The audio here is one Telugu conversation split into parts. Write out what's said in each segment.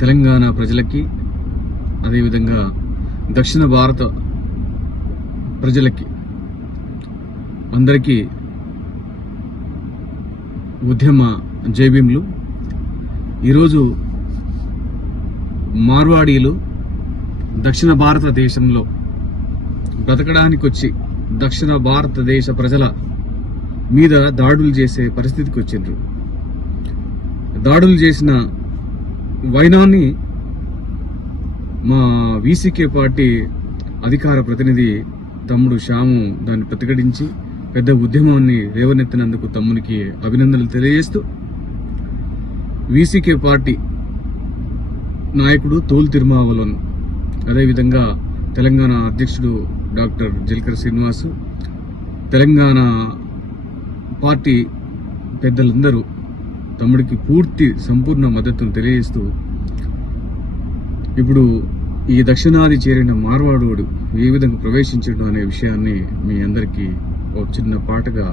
తెలంగాణ ప్రజలకి అదేవిధంగా దక్షిణ భారత ప్రజలకి అందరికీ ఉద్యమ జైభీములు ఈరోజు మార్వాడీలు దక్షిణ భారతదేశంలో బ్రతకడానికి వచ్చి దక్షిణ భారతదేశ ప్రజల మీద దాడులు చేసే పరిస్థితికి వచ్చిండ్రు. దాడులు చేసిన వైనాన్ని మా వీసీకే పార్టీ అధికార ప్రతినిధి తమ్ముడు శ్యాము దాన్ని ప్రతిఘటించి పెద్ద ఉద్యమాన్ని రేవనెత్తినందుకు తమ్మునికి అభినందనలు తెలియజేస్తూ వీసీకే పార్టీ నాయకుడు తోలు తిరుమావలన్. అదేవిధంగా తెలంగాణ అధ్యక్షుడు డాక్టర్ జిల్కర్ శ్రీనివాసు తెలంగాణ పార్టీ పెద్దలందరూ తమ్ముడికి పూర్తి సంపూర్ణ మద్దతును తెలియజేస్తూ ఇప్పుడు ఈ దక్షిణాది చేరిన మార్వాడోడు ఏ విధంగా ప్రవేశించడం అనే విషయాన్ని మీ అందరికీ ఒక చిన్న పాటగా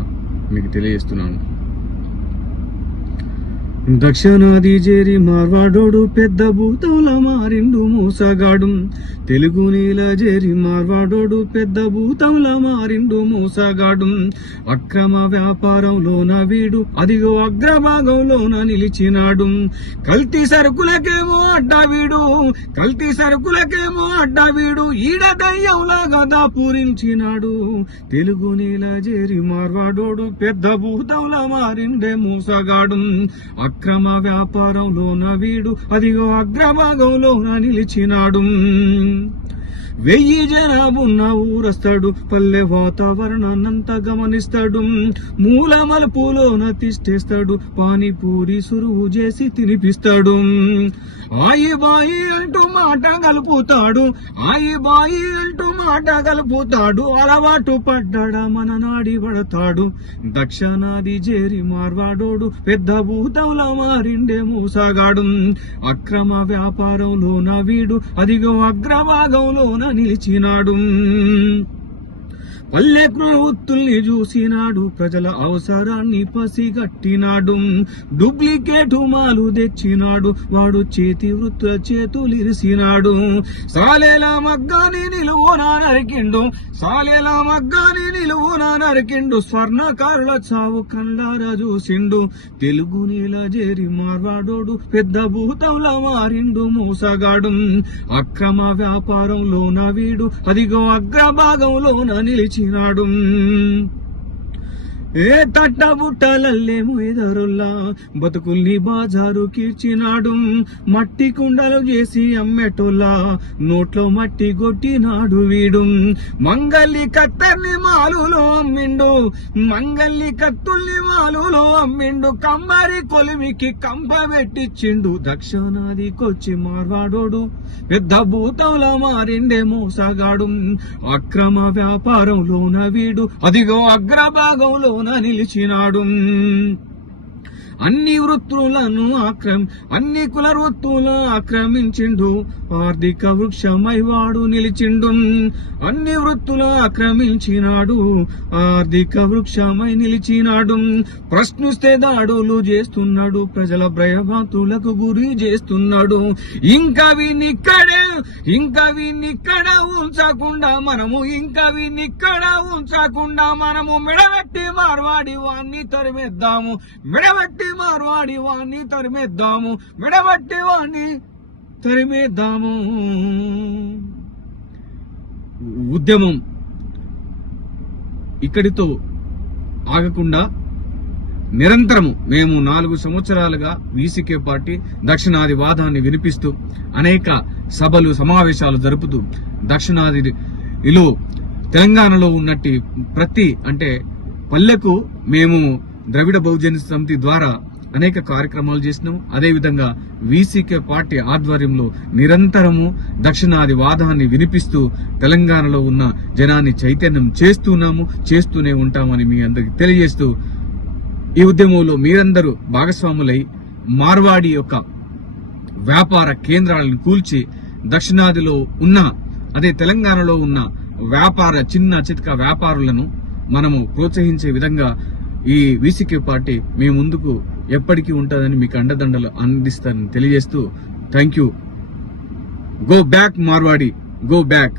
మీకు తెలియజేస్తున్నాను. దక్షిణాది చేరి మార్వాడోడు పెద్ద భూతంల మారిండు మూసగాడు. తెలుగు నీల చేరి మార్వాడోడు పెద్ద భూతంల మారిండు మూసగాడు. అక్రమ వ్యాపారంలోన వీడు అదిగో అగ్రభాగంలోన నిలిచినాడు. కల్తీ సరుకులకేమో అడ్డా వీడు కల్తీ సరుకులకేమో అడ్డా వీడు ఈడ దయ్యంలాగా పూరించినాడు. తెలుగు నీల చేరి మార్వాడోడు పెద్ద భూతంలా మారిండే మూసగాడు. అక్రమ వ్యాపారంలోన వీడు అదిగో అగ్రభాగంలోన నిలిచినాడు. వెయ్యి జనాభున్న ఊరస్తాడు పల్లె వాతావరణాన్నంతా గమనిస్తాడు. మూల మలుపులోన తిష్టేస్తాడు పానీపూరి సురువు చేసి తినిపిస్తాడు. ఆయి బాయి అంటూ మాట కలుపుతాడు ఆయి బాయి అంటూ మాట కలుపుతాడు అలవాటు పడ్డాడా మన నాడి పడతాడు. దక్షిణాది చేరి మార్వాడోడు పెద్ద భూతంలా మారిండే మూసాగాడు. అక్రమ వ్యాపారంలోన వీడు అదిగో అగ్రభాగంలోన నిలిచినాడు. పల్లె ప్రవృత్తుల్ని చూసినాడు ప్రజల అవసరాన్ని పసిగట్టినాడు. డూప్లికేట్ మాలు తెచ్చినాడు. వాడు చేతి వృత్తుల చేతులిరిసినాడు సాలేల మగ్గాని నిలువున నరికిండు. సాలేల మగ్గాని నిలువున నరికిండు. స్వర్ణకారుల చావు కండార చూసిండు. తెలుగు నీల చేరి మార్వాడోడు. పెద్ద భూతంలా మారిండు మూసగాడు. అక్రమ వ్యాపారంలోన వీడు అదిగో అగ్రభాగంలోన నిలిచినాడు ఏ తట్టబుట్టలల్లేమో ఎదరుల్లా. బతుకుల్ని బాజారు కీర్చినాడు. మట్టి కుండలు చేసి అమ్మేటోల్లా. నోట్లో మట్టి కొట్టినాడు వీడు. మంగళి కత్తర్ని మాలులో అమ్మిండు. మంగళి కత్తుల్ని మాలులో అమ్మిండు. కమ్మరి కొలిమికి కంప పెట్టిచ్చిండు. దక్షిణాదికొచ్చి మార్వాడోడు. పెద్ద భూతంలో మారిండే మోసగాడు. అక్రమ వ్యాపారంలోన వీడు. అదిగో అగ్రభాగంలో నిలిచినాడు అన్ని వృత్తులను ఆక్రమ అన్ని కుల వృత్తులను ఆక్రమించిండు. ఆర్థిక వృక్షమై వాడు నిలిచిండు. అన్ని వృత్తులు ఆక్రమించినాడు. ఆర్థిక వృక్షమై నిలిచినాడు. ప్రశ్నిస్తే దాడులు చేస్తున్నాడు. ప్రజల భయభాతులకు గురి చేస్తున్నాడు. ఇంకా వీనిక్కడే ఇంకా వీనిక్కడ ఉంచకుండా మనము ఇంకా వీనిక్కడ ఉంచకుండా మనము మెడబెట్టి మార్వాడి వాణ్ణి తరిమేద్దాము. మెడబెట్టి మార్వాడి వాణ్ణి తరిమేద్దాము మెడబెట్టి వాణ్ణి తరిమేద్దాము. ఉద్యమం ఇక్కడితో ఆగకుండా నిరంతరము మేము నాలుగు సంవత్సరాలుగా వీసీకే పార్టీ దక్షిణాది వాదాన్ని వినిపిస్తూ అనేక సభలు సమావేశాలు జరుపుతూ దక్షిణాదిలో తెలంగాణలో ఉన్నట్టు ప్రతి అంటే పల్లెకు మేము ద్రవిడ బహుజన సమితి ద్వారా అనేక కార్యక్రమాలు చేసినాం. అదేవిధంగా వీసీకే పార్టీ ఆధ్వర్యంలో నిరంతరము దక్షిణాది వాదాన్ని వినిపిస్తూ తెలంగాణలో ఉన్న జనాన్ని చైతన్యం చేస్తున్నాము చేస్తూనే ఉంటామని మీ అందరికి తెలియజేస్తూ ఈ ఉద్యమంలో మీరందరూ భాగస్వాములై మార్వాడి యొక్క వ్యాపార కేంద్రాలను కూల్చి దక్షిణాదిలో ఉన్న అదే తెలంగాణలో ఉన్న వ్యాపార చిన్న చితక వ్యాపారులను మనము ప్రోత్సహించే విధంగా ఈ వీసీకే పార్టీ మీ ముందుకు ఎప్పటికీ ఉంటుందని మీకు అండదండలు అందిస్తారని తెలియజేస్తూ thank you. Go back Marwadi. Go back